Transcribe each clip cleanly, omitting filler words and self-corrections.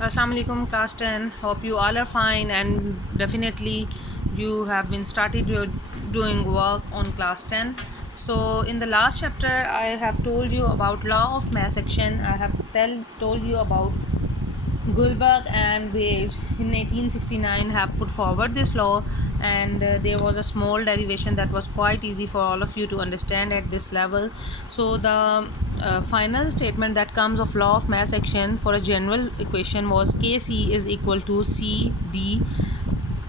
Assalamu alaikum class 10. Hope you all are fine and definitely you have been started your doing work on class 10. So in the last chapter I have told you about law of mass action. I have told you about Goldberg and Gage in 1869 have put forward this law, and there was a small derivation that was quite easy for all of you to understand at this level. So the final statement that comes of law of mass action for a general equation was Kc is equal to Cd,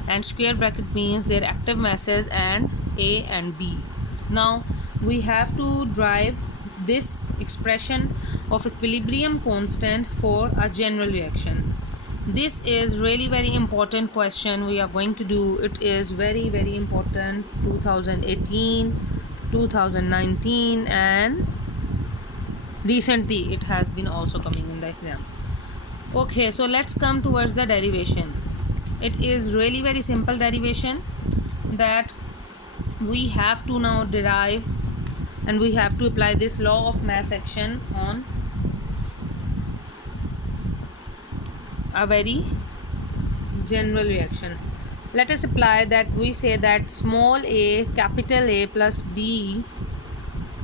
and square bracket means their active masses and A and B. Now we have to derive this expression of equilibrium constant for a general reaction. This is really very important question we are going to do. It is very important. 2018, 2019 and recently it has been also coming in the exams. Okay, so let's come towards the derivation. It is really very simple derivation that we have to now derive, and we have to apply this law of mass action on a very general reaction. Let us apply that. We say that small a capital A plus B,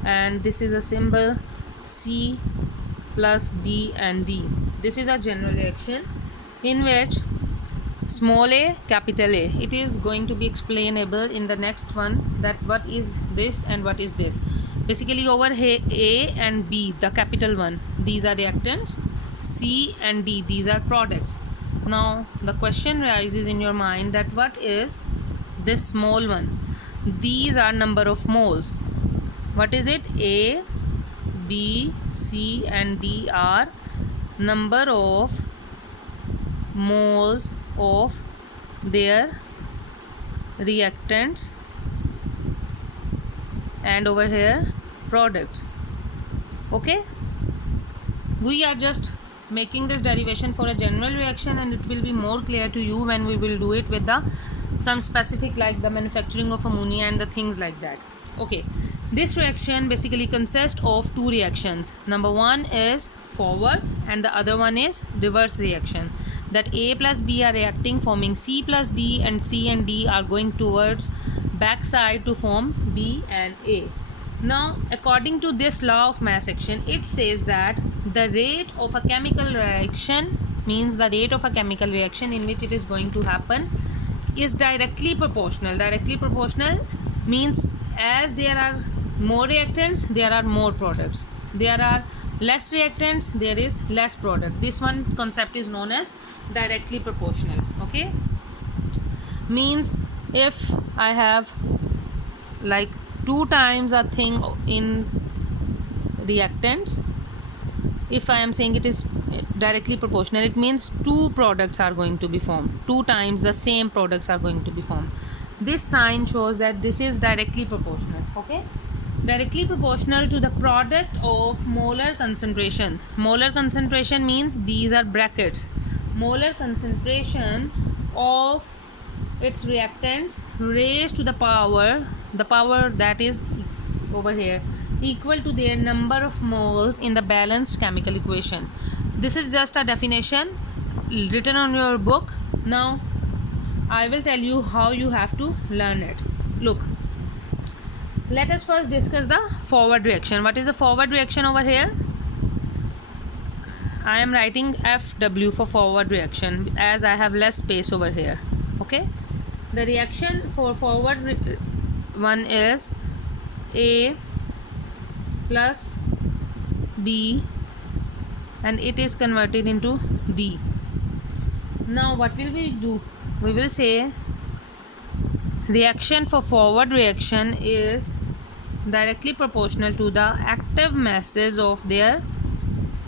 and this is a symbol C plus D and D. This is a general reaction in which small a capital A, it is going to be explainable in the next one, that what is this and what is this. Basically over here A and B, the capital one, these are reactants. C and D, these are products. Now the question rises in your mind that what is this small one? These are number of moles. What is it? A, B, C and D are number of moles of their reactants, and over here products. Okay, we are just making this derivation for a general reaction, and it will be more clear to you when we will do it with the some specific, like the manufacturing of ammonia and the things like that. Okay, this reaction basically consists of two reactions. Number one is forward and the other one is reverse reaction, that A plus B are reacting forming C plus D, and C and D are going towards back side to form B and A. Now according to this law of mass action, it says that the rate of a chemical reaction, means the rate of a chemical reaction in which it is going to happen, is directly proportional. Directly proportional means as there are more reactants, there are more products. There are less reactants, there is less product. This one concept is known as directly proportional. Okay, means if I have like 2 times a thing in reactants, if I am saying it is directly proportional, it means 2 products are going to be formed. 2 times the same products are going to be formed. This sign shows that this is directly proportional. Okay, directly proportional to the product of molar concentration. Molar concentration means these are brackets. Molar concentration of its reactants raised to the power that is over here, equal to their number of moles in the balanced chemical equation. This is just a definition written on your book. Now I will tell you how you have to learn it. Look, let us first discuss the forward reaction. What is the forward reaction over here? I am writing FW for forward reaction as I have less space over here. Okay, the reaction for forward one is A plus B, and it is converted into D. Now what will we do? We will say reaction for forward reaction is directly proportional to the active masses of their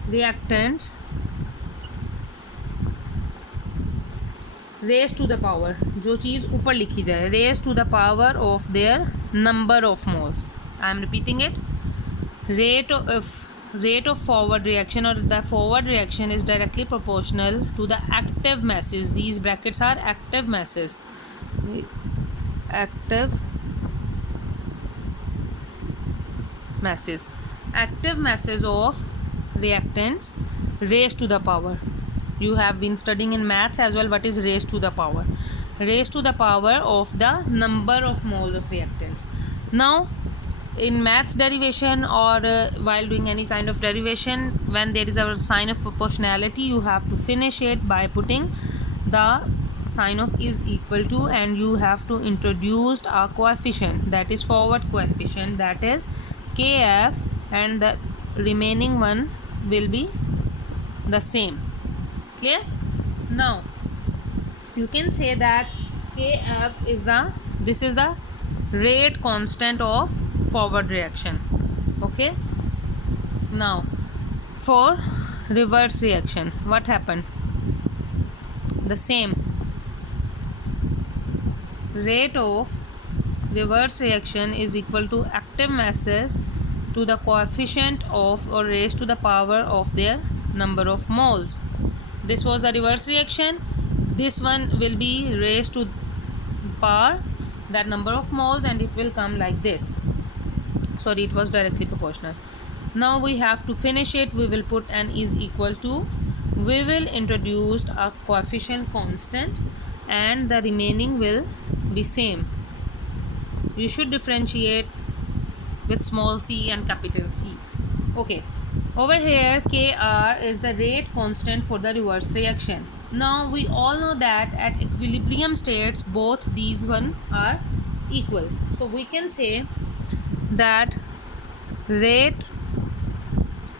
reactants raised to the power, जो चीज़ ऊपर लिखी जाए, raised to the power of their number of moles. I am repeating it. Rate of forward reaction or the forward reaction is directly proportional to the active masses. These brackets are active masses. Active masses of reactants raised to the power. You have been studying in maths as well what is raised to the power. Raised to the power of the number of moles of reactants. Now in maths derivation or while doing any kind of derivation, when there is a sign of proportionality, you have to finish it by putting the sign of is equal to, and you have to introduce a coefficient, that is forward coefficient, that is kf, and the remaining one will be the same. Clear? Now you can say that kf is the rate constant of forward reaction. Okay, now for reverse reaction, what happened? The same rate of reverse reaction is equal to active masses to the coefficient of or raised to the power of their number of moles. This was the reverse reaction. This one will be raised to power that number of moles, and it will come like this. Sorry, it was directly proportional. Now we have to finish it. We will put an is equal to, we will introduce a coefficient constant, and the remaining will be same. You should differentiate with small c and capital C. Okay, over here kr is the rate constant for the reverse reaction. Now we all know that at equilibrium states both these one are equal, so we can say that rate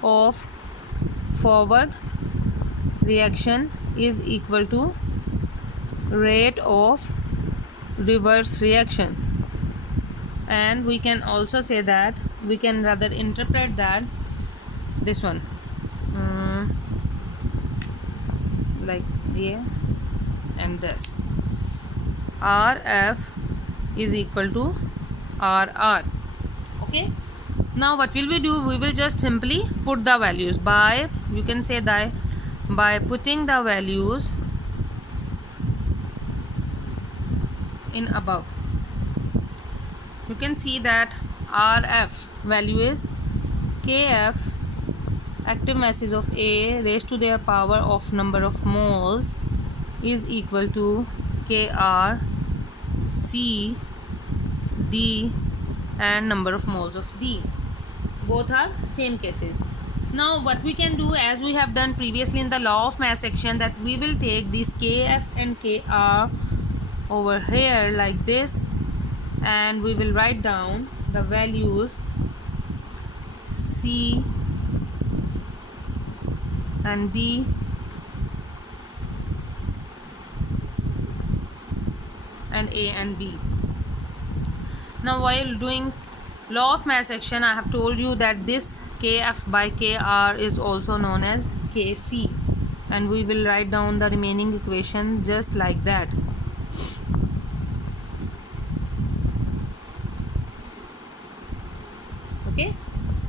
of forward reaction is equal to rate of reverse reaction. And we can also say that, we can rather interpret that this one like here and this, rf is equal to rr. Okay, now what will we do? We will just simply put the values by, you can say that by putting the values in above. You can see that rf value is kf, active masses of A raised to their power of number of moles, is equal to kr C D and number of moles of D. Both are same cases. Now what we can do, as we have done previously in the law of mass section, that we will take this kf and kr over here like this, and we will write down the values C and D and A and B. Now while doing law of mass section, I have told you that this kf by kr is also known as kc, and we will write down the remaining equation just like that. Okay,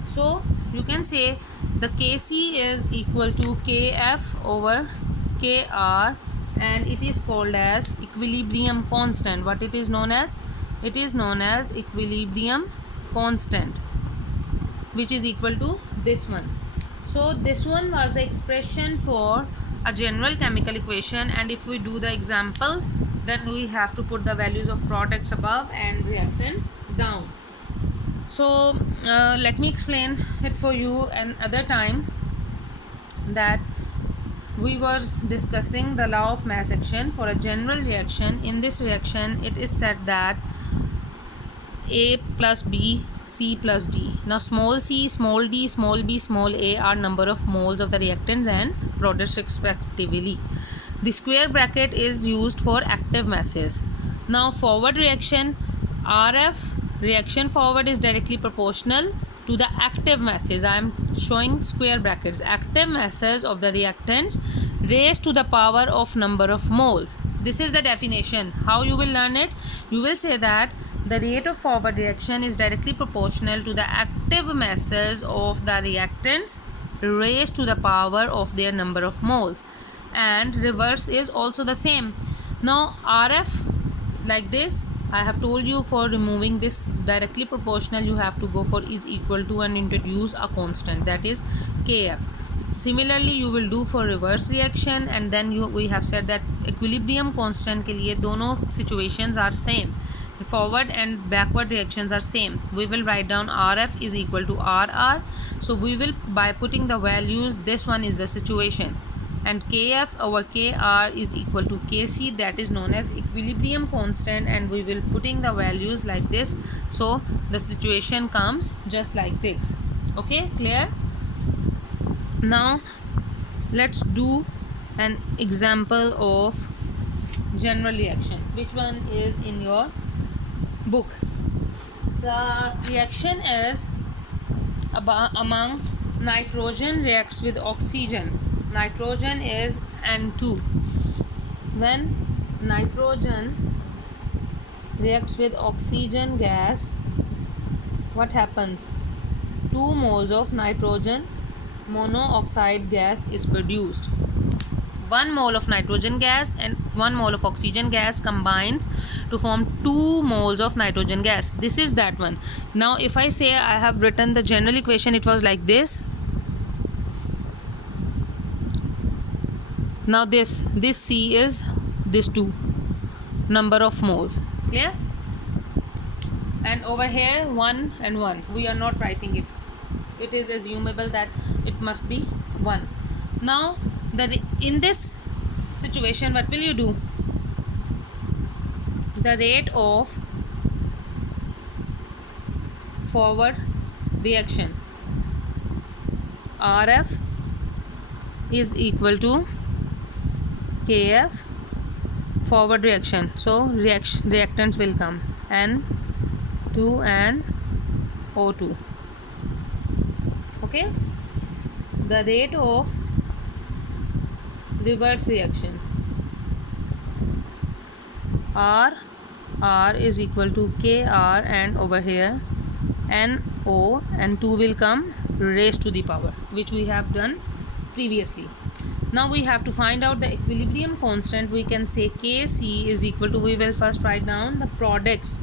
so you can say the kc is equal to kf over kr, and it is called as equilibrium constant. What it is known as? It is known as equilibrium constant, which is equal to this one. So this one was the expression for a general chemical equation, and if we do the examples, then we have to put the values of products above and reactants down. So let me explain it for you another time, that we were discussing the law of mass action for a general reaction. In this reaction, it is said that A plus B, C plus D. Now small c, small d, small b, small a are number of moles of the reactants and products respectively. The square bracket is used for active masses. Now forward reaction, RF reaction forward is directly proportional to the active masses. I am showing square brackets. Active masses of the reactants raised to the power of number of moles. This is the definition. How you will learn it? You will say that the rate of forward reaction is directly proportional to the active masses of the reactants raised to the power of their number of moles, and reverse is also the same. Now RF like this, I have told you for removing this directly proportional, you have to go for is equal to and introduce a constant, that is KF. Similarly you will do for reverse reaction, and then we have said that equilibrium constant के लिए दोनों situations are same, forward and backward reactions are same. We will write down RF is equal to RR. So we will, by putting the values, this one is the situation, and KF over KR is equal to KC, that is known as equilibrium constant, and we will putting the values like this. So the situation comes just like this. Okay, clear? Now let's do an example of general reaction. Which one is in your book? The reaction is among nitrogen reacts with oxygen. Nitrogen is N2. When nitrogen reacts with oxygen gas, what happens? 2 moles of nitrogen monoxide gas is produced. 1 mole of nitrogen gas and 1 mole of oxygen gas combines to form 2 moles of nitrogen gas. This is that one. Now if I say I have written the general equation, it was like this. Now this C is this 2 number of moles. Clear? And over here 1 and 1, we are not writing it. It is assumable that it must be 1. Now in this situation, what will you do? The rate of forward reaction, RF is equal to KF forward reaction. So reactants will come N2 and O2. Okay, the rate of reverse reaction, R is equal to KR, and over here NO and 2 will come raised to the power, which we have done previously. Now we have to find out the equilibrium constant. We can say Kc is equal to, we will first write down the products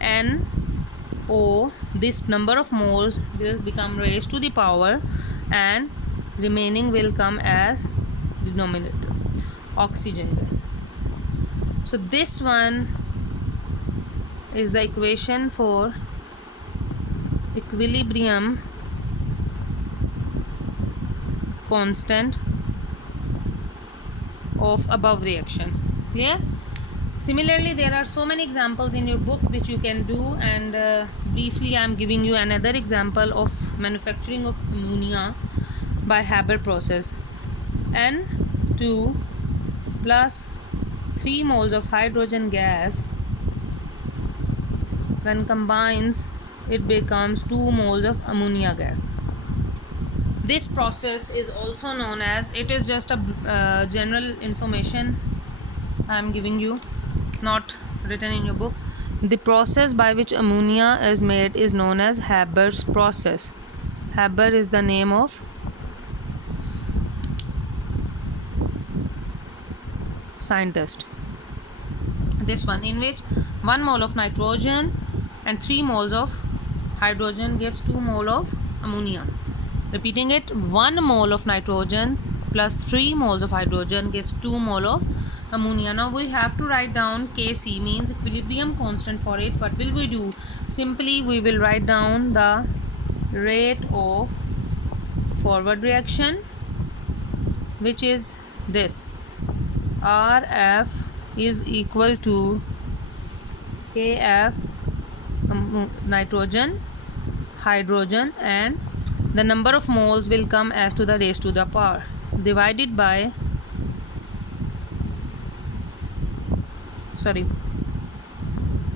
NO, this number of moles will become raised to the power, and remaining will come as denominator, oxygen gas. So this one is the equation for equilibrium constant of above reaction. Clear? Similarly, there are so many examples in your book which you can do, and briefly I am giving you another example of manufacturing of ammonia by Haber process. N2 plus 3 moles of hydrogen gas, when combines it becomes 2 moles of ammonia gas. This process is also known as, it is just a general information I am giving you, not written in your book. The process by which ammonia is made is known as Haber's process. Haber is the name of scientist. This one, in which 1 mole of nitrogen and 3 moles of hydrogen gives 2 mole of ammonia. Repeating it, 1 mole of nitrogen plus 3 moles of hydrogen gives 2 mole of ammonia. Now we have to write down Kc, means equilibrium constant for it. What will we do? Simply we will write down the rate of forward reaction, which is this. RF is equal to KF nitrogen, hydrogen, and the number of moles will come as to the raised to the power, divided by, sorry,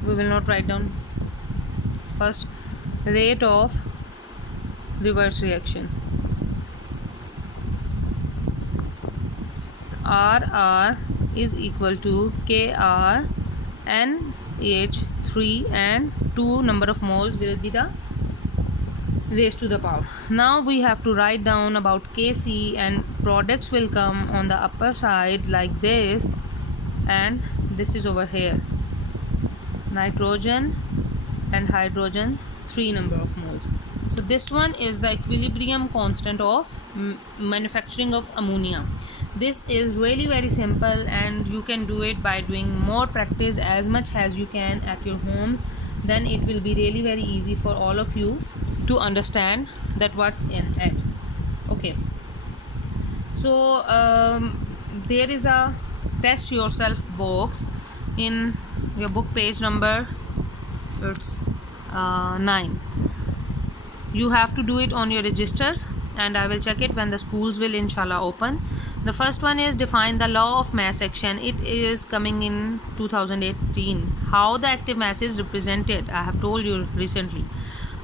we will not write down first, rate of reverse reaction, RR is equal to KR NH3, and 2 number of moles will be the raised to the power. Now we have to write down about Kc, and products will come on the upper side like this, and this is over here, nitrogen and hydrogen, 3 number of moles. So this one is the equilibrium constant of manufacturing of ammonia. This is really very simple, and you can do it by doing more practice as much as you can at your homes. Then it will be really very easy for all of you to understand that what's in it. Okay, so there is a test yourself box in your book, page number, it's 9. You have to do it on your registers, and I will check it when the schools will inshallah open. The first one is define the law of mass action. It is coming in 2018. How the active mass is represented, I have told you recently.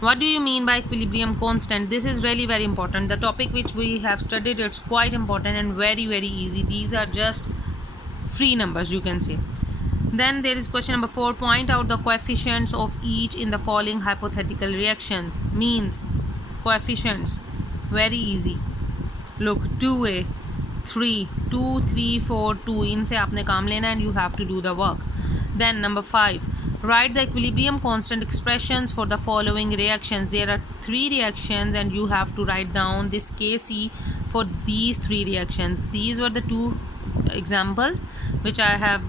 What do you mean by equilibrium constant? This is really very important. The topic which we have studied, it's quite important and very easy. These are just free numbers, you can say. Then there is question number 4. Point out the coefficients of each in the following hypothetical reactions. Means coefficients, very easy. Look, 2a, 3, 2, 3, 4, 2. इनसे आपने काम लेना and you have to do the work. Then number 5. Write the equilibrium constant expressions for the following reactions. There are 3 reactions and you have to write down this Kc for these 3 reactions. These were the 2 examples which I have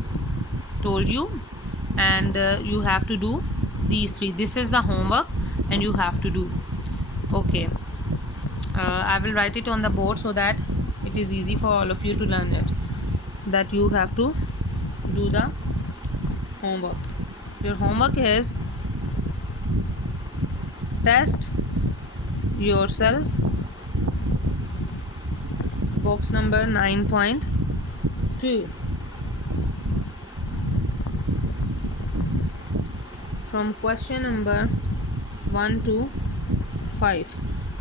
told you, and you have to do these 3. This is the homework and you have to do. Okay, I will write it on the board so that it is easy for all of you to learn it, that you have to do the homework. Your homework is test yourself, box number 9.2, from question number 1 to 5.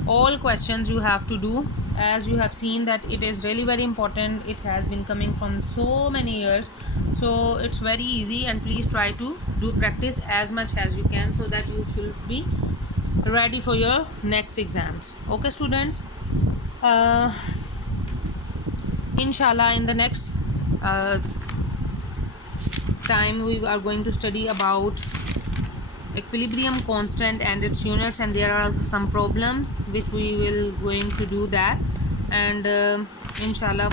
All questions you have to do. As you have seen that it is really very important. It has been coming from so many years, so it's very easy, and please try to do practice as much as you can so that you will be ready for your next exams. Okay students, inshallah in the next time we are going to study about equilibrium constant and its units, and there are also some problems which we will going to do that, and inshallah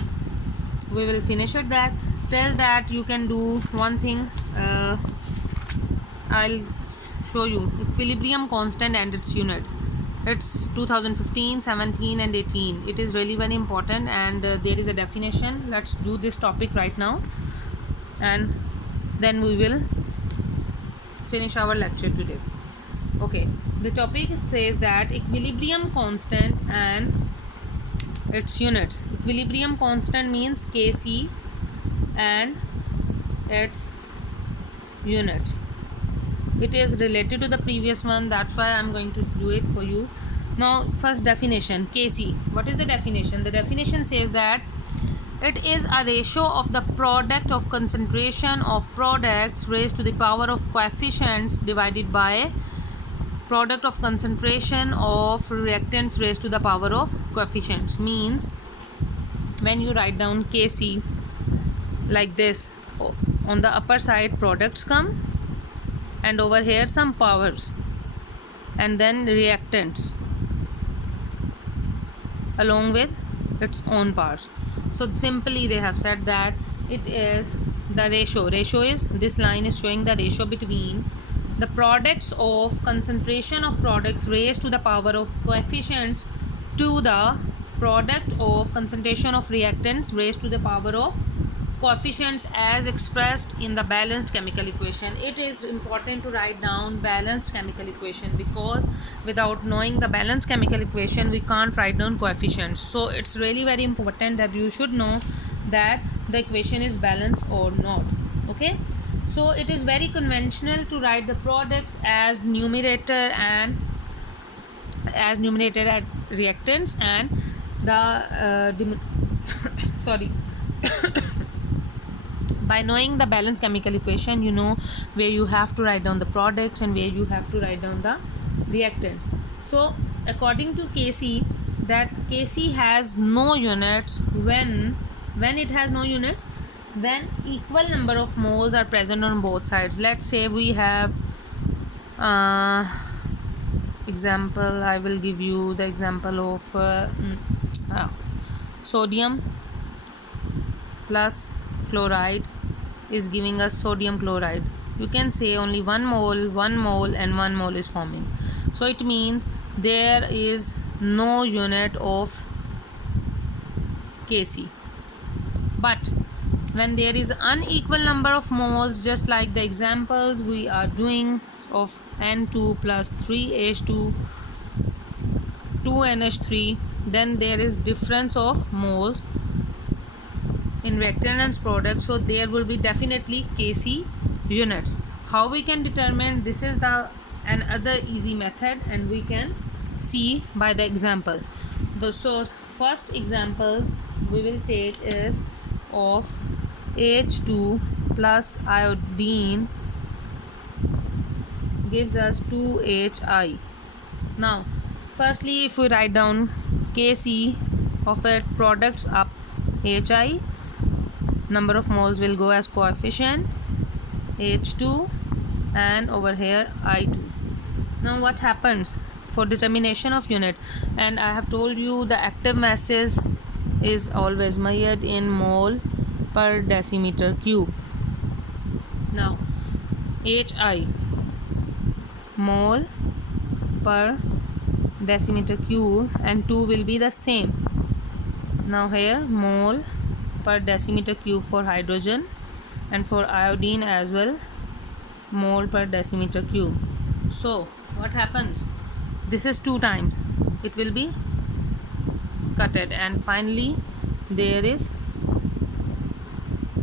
we will finish at that. Till that you can do one thing. I'll show you equilibrium constant and its unit. It's 2015, 17 and 18. It is really very important, and there is a definition. Let's do this topic right now, and then we will finish our lecture today. Okay, the topic says that equilibrium constant and its units. Equilibrium constant means Kc and its units. It is related to the previous one, that's why I'm going to do it for you. Now first definition, Kc. What is the definition? The definition says that it is a ratio of the product of concentration of products raised to the power of coefficients divided by product of concentration of reactants raised to the power of coefficients. Means when you write down Kc like this, on the upper side products come, and over here some powers, and then reactants along with its own powers. So simply they have said that it is the ratio. Ratio is, this line is showing the ratio between the products of concentration of products raised to the power of coefficients to the product of concentration of reactants raised to the power of coefficients as expressed in the balanced chemical equation. It is important to write down balanced chemical equation, because without knowing the balanced chemical equation we can't write down coefficients. So it's really very important that you should know that the equation is balanced or not. Okay, so it is very conventional to write the products as numerator and reactants, and the sorry by knowing the balanced chemical equation, you know where you have to write down the products and where you have to write down the reactants. So according to Kc, that Kc has no units. When it has no units, then equal number of moles are present on both sides. Let's say we have example, I will give you the example of sodium plus chloride is giving us sodium chloride. You can say only 1 mole and 1 mole is forming. So it means there is no unit of Kc. But when there is unequal number of moles, just like the examples we are doing of N2 plus 3H2 2NH3, then there is difference of moles in reactant and product, so there will be definitely Kc units. How we can determine? This is the another easy method, and we can see by the example. So first example we will take is of H2 plus iodine gives us 2Hi. Now firstly, if we write down Kc of it products up Hi, number of moles will go as coefficient H2 and over here I2. Now what happens for determination of unit? And I have told you the active masses is always measured in mole per decimeter cube. Now Hi, mole per decimeter cube, and 2 will be the same. Now here mole per decimeter cube for hydrogen, and for iodine as well, mole per decimeter cube. So what happens? This is 2 times, it will be cutted, and finally there is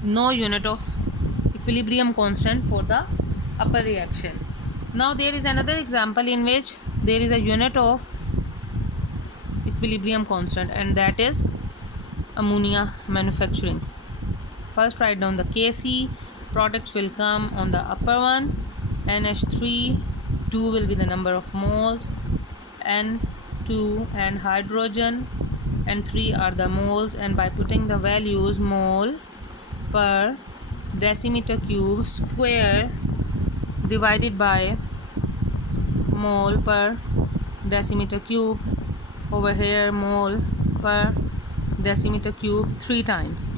no unit of equilibrium constant for the upper reaction. Now there is another example in which there is a unit of equilibrium constant, and that is ammonia manufacturing. First write down the Kc, products will come on the upper one, NH3, 2 will be the number of moles, N2 and hydrogen, and 3 are the moles, and by putting the values mole per decimeter cube square divided by mole per decimeter cube, over here mole per decimeter cube 3 times.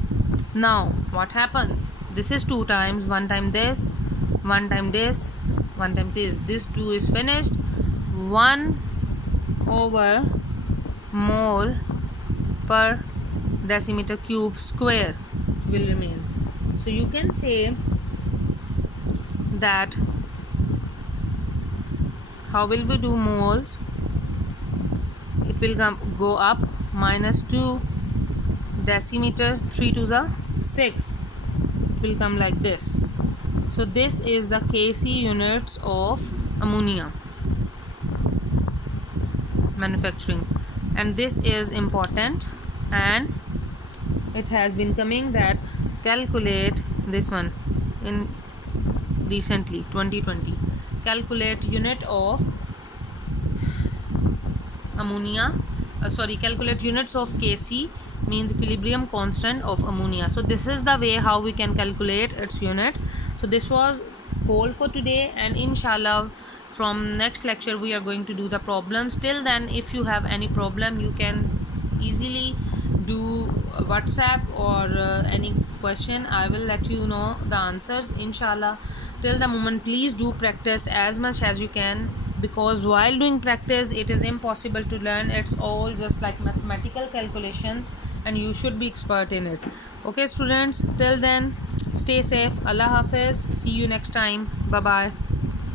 Now what happens? This is 2 times, 1 time this, 1 time this, 1 time this 2 is finished, 1 over mole per decimeter cube square will remain. So you can say that how will we do moles? It will go up -2 decimeter, 3 to the 6, it will come like this. So this is the Kc units of ammonia manufacturing, and this is important, and it has been coming that calculate this one in recently 2020, calculate unit of ammonia, calculate units of Kc means equilibrium constant of ammonia. So this is the way how we can calculate its unit. So this was whole for today, and inshallah from next lecture we are going to do the problems. Till then, if you have any problem, you can easily do WhatsApp or any question. I will let you know the answers inshallah. Till the moment, please do practice as much as you can, because while doing practice it is impossible to learn. It's all just like mathematical calculations, and you should be expert in it. Okay students, till then stay safe. Allah Hafiz. See you next time. Bye bye.